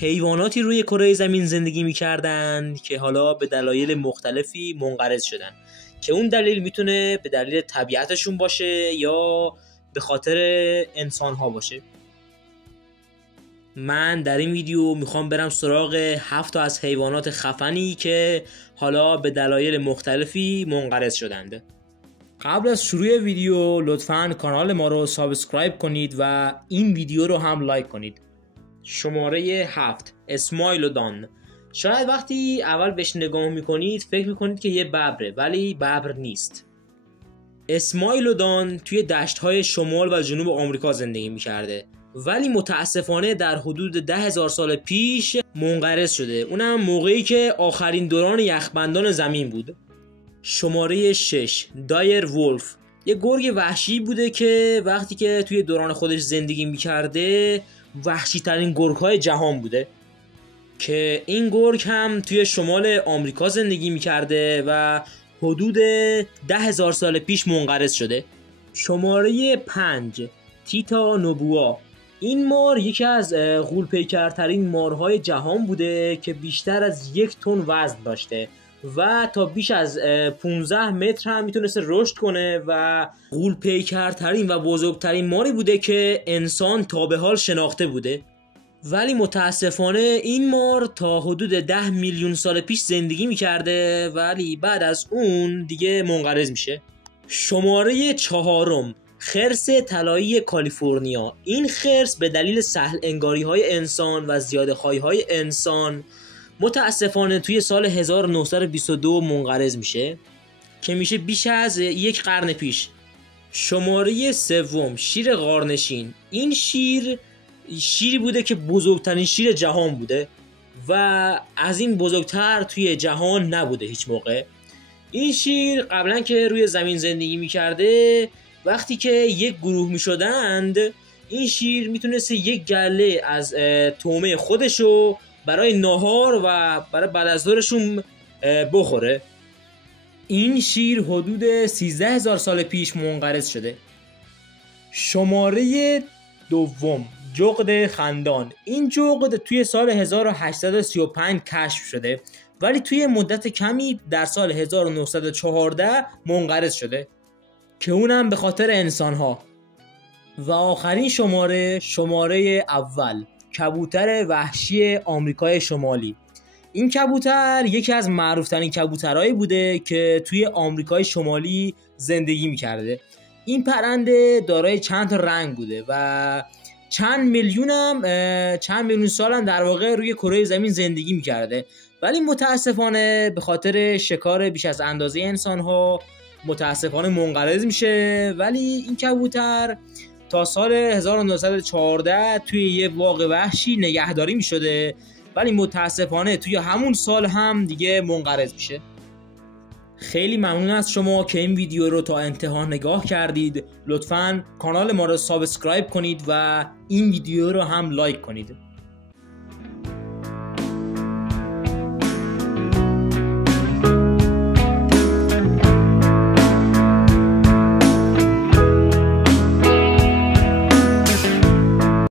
حیواناتی روی کره زمین زندگی میکردند که حالا به دلایل مختلفی منقرض شدن که اون دلیل میتونه به دلیل طبیعتشون باشه یا به خاطر انسان‌ها باشه. من در این ویدیو میخوام برم سراغ 7 تا از حیوانات خفنی که حالا به دلایل مختلفی منقرض شدند. قبل از شروع ویدیو لطفاً کانال ما رو سابسکرایب کنید و این ویدیو رو هم لایک کنید. شماره 7 اسمایلودان. شاید وقتی اول بهش نگاه میکنید فکر میکنید که یه ببره، ولی ببر نیست. اسمایلودان توی دشت‌های شمال و جنوب آمریکا زندگی میکرده، ولی متاسفانه در حدود 10,000 سال پیش منقرض شده، اونم موقعی که آخرین دوران یخبندان زمین بود. شماره 6 دایر وولف. یه گرگ وحشی بوده که وقتی که توی دوران خودش زندگی میکرده وحشی ترین گرگ های جهان بوده که این گرگ هم توی شمال آمریکا زندگی میکرده و حدود 10,000 سال پیش منقرض شده. شماره 5 تیتا نوبوا. این مار یکی از غول‌پیکرترین مارهای جهان بوده که بیشتر از 1 تن وزن داشته و تا بیش از 15 متر هم میتونسته رشد کنه و غول‌پیکرترین و بزرگترین ماری بوده که انسان تا به حال شناخته بوده. ولی متاسفانه این مار تا حدود 10 میلیون سال پیش زندگی میکرده، ولی بعد از اون دیگه منقرض میشه. شماره 4 خرس طلایی کالیفرنیا. این خرس به دلیل سهل انگاری های انسان و زیاده خواهی های انسان متاسفانه توی سال 1922 منقرض میشه که میشه بیش از 1 قرن پیش. شماره 3 شیر غارنشین. این شیری بوده که بزرگترین شیر جهان بوده و از این بزرگتر توی جهان نبوده هیچ موقع. این شیر قبلا که روی زمین زندگی میکرده وقتی که یک گروه میشدند این شیر میتونست 1 گله از طعمه خودشو برای ناهار و برای بعد از ظهرشون بخوره. این شیر حدود 13,000 سال پیش منقرض شده. شماره 2 جغد خندان. این جغد توی سال 1835 کشف شده، ولی توی مدت کمی در سال 1914 منقرض شده که اونم به خاطر انسان‌ها. و آخرین شماره اول کبوتر وحشی آمریکای شمالی. این کبوتر یکی از معروف‌ترین کبوترهایی بوده که توی آمریکای شمالی زندگی می‌کرده. این پرنده دارای چند تا رنگ بوده و چند میلیون سال هم در واقع روی کره زمین زندگی می‌کرده، ولی متاسفانه به خاطر شکار بیش از اندازه انسان‌ها متاسفانه منقرض میشه. ولی این کبوتر تا سال 1914 توی یه باغ وحشی نگهداری میشده، ولی متاسفانه توی همون سال هم دیگه منقرض میشه. خیلی ممنون از شما که این ویدیو رو تا انتها نگاه کردید. لطفاً کانال ما رو سابسکرایب کنید و این ویدیو رو هم لایک کنید.